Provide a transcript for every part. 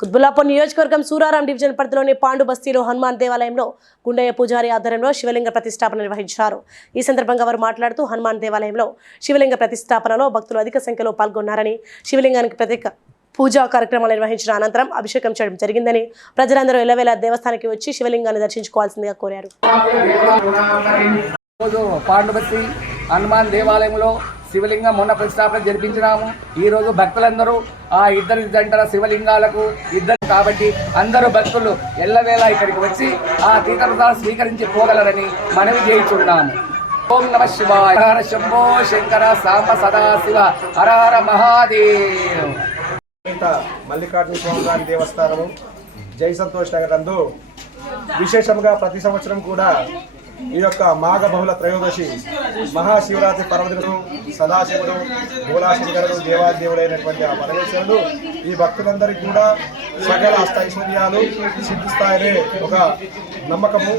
కుత్బుల్లాపూర్ నియోజకవర్గం సూరారాం డివిజన్ పరిధిలోని పాండు బస్తీలో హనుమాన్ దేవాలయంలో గుండయ్య పూజారి ఆధ్వర్యంలో శివలింగ ప్రతిష్టాపన నిర్వహించారు. ఈ సందర్భంగా వారు మాట్లాడుతూ హనుమాన్ దేవాలయంలో శివలింగ ప్రతిష్టాపనలో భక్తులు అధిక సంఖ్యలో పాల్గొన్నారని, శివలింగానికి ప్రత్యేక పూజా కార్యక్రమాలు నిర్వహించిన అనంతరం అభిషేకం చేయడం జరిగిందని, ప్రజలందరూ ఎల్లవేళ దేవస్థానానికి వచ్చి శివలింగాన్ని దర్శించుకోవాల్సిందిగా కోరారు. హనుమాన్ దేవాలయంలో శివలింగం మొన్న ప్రతిష్టాపన జరిపించినాము. ఈరోజు భక్తులందరూ ఆ ఇద్దరు జంటల శివలింగాలకు ఇద్దరు కాబట్టి అందరూ భక్తులు ఎల్లవేళ ఇక్కడికి వచ్చి ఆ తీర్థప్రసాదాలు స్వీకరించి పోగలరని మనవి చేయించున్నాము. ఓం నమ శివాయ. హర శంభో శంకర సాంబ సదాశివ హర హర మహాదేవ్. మల్లికార్జున స్వామి వారి దేవస్థానము జై సంతోష్ నగర్ నందు విశేషంగా ప్రతి సంవత్సరం కూడా ఈ యొక్క మాఘ బహుళ త్రయోదశి మహాశివరాత్రి పర్వదినము సదాశివుడు భోలాశంకరుడు దేవాదేవుడైనటువంటి ఆ పరమేశ్వరుడు ఈ భక్తులందరికీ కూడా సకల అష్టైశ్వర్యాలు సిద్ధిస్తాయనే ఒక నమ్మకము.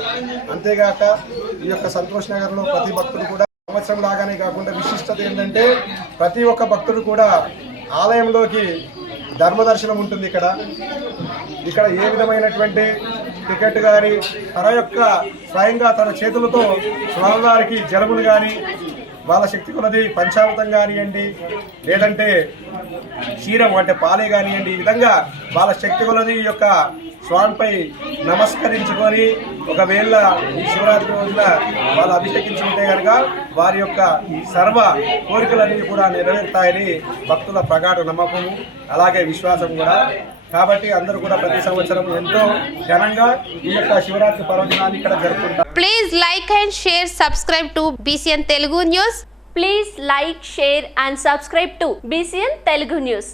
అంతేగాక ఈ యొక్క సంతోష్ నగర్లో ప్రతి భక్తుడు కూడా సంవత్సరం లాగానే కాకుండా విశిష్టత ఏంటంటే ప్రతి ఒక్క భక్తుడు కూడా ఆలయంలోకి ధర్మదర్శనం ఉంటుంది. ఇక్కడ ఏ విధమైనటువంటి టికెట్ కానీ తన యొక్క స్వయంగా తన చేతులతో స్వామివారికి జలములు కానీ వాళ్ళ శక్తి కొలది పంచామృతం కానివ్వండి, లేదంటే క్షీరం అంటే పాలే కానివ్వండి, ఈ విధంగా వాళ్ళ శక్తి కొలది ఈ యొక్క స్వామిపై నమస్కరించుకొని ఒకవేళ ఈ శివరాత్రి రోజున వాళ్ళు అభిషేకించుకుంటే కనుక వారి యొక్క సర్వ కోరికలన్నీ కూడా నెరవేరుతాయని భక్తుల ప్రగాఢ నమ్మకము, అలాగే విశ్వాసం కూడా. కాబట్టి అందరూ కూడా ప్రతి సంవత్సరం ఎంతో ఘనంగా ఈ యొక్క శివరాత్రి పర్వదినాన్ని ఇక్కడ జరుపుకుంటారు. Please like and share, subscribe to BCN Telugu News. Please like, share and subscribe to BCN Telugu News.